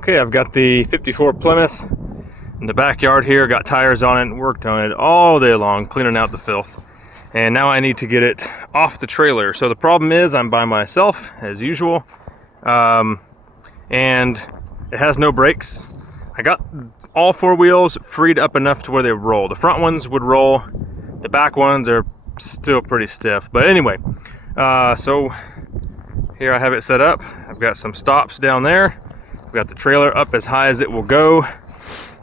Okay, I've got the 54 Plymouth in the backyard here, got tires on it and worked on it all day long, cleaning out the filth. And now I need to get it off the trailer. So the problem is I'm by myself, as usual, and it has no brakes. I got all four wheels freed up enough to where they roll. The front ones would roll, the back ones are still pretty stiff. But anyway, so here I have it set up. I've got some stops down there. I've got the trailer up as high as it will go.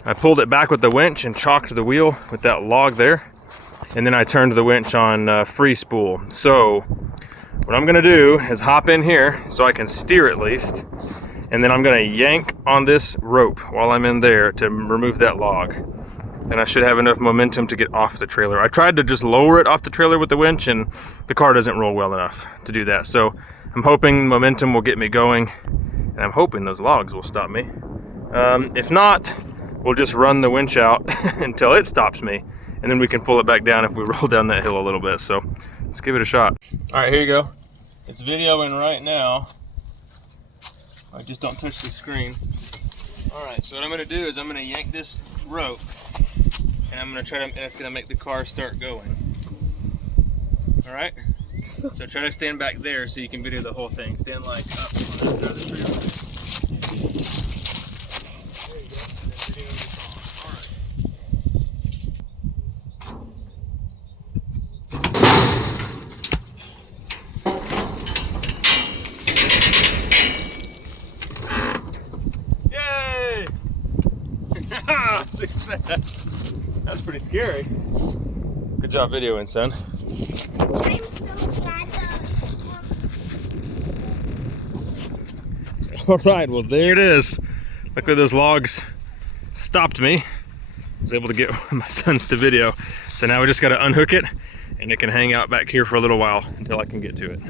I pulled it back with the winch and chalked the wheel with that log there. And then I turned the winch on free spool. So what I'm gonna do is hop in here so I can steer at least. And then I'm gonna yank on this rope while I'm in there to remove that log. And I should have enough momentum to get off the trailer. I tried to just lower it off the trailer with the winch and the car doesn't roll well enough to do that. So I'm hoping momentum will get me going. And I'm hoping those logs will stop me. If not, we'll just run the winch out until it stops me. And then we can pull it back down if we roll down that hill a little bit. So let's give it a shot. All right, here you go. It's videoing right now. I just don't touch the screen. All right, so what I'm gonna do is I'm gonna yank this rope and I'm gonna try to, and it's gonna make the car start going. All right? So try to stand back there so you can video the whole thing. Stand like up on that side of the trailer. There you go. And then video the car. All right. Yay! Success! That's pretty scary. Good job videoing, son. All right, well there it is. Luckily those logs stopped me. I was able to get my sons to video. So now we just got to unhook it and it can hang out back here for a little while until I can get to it.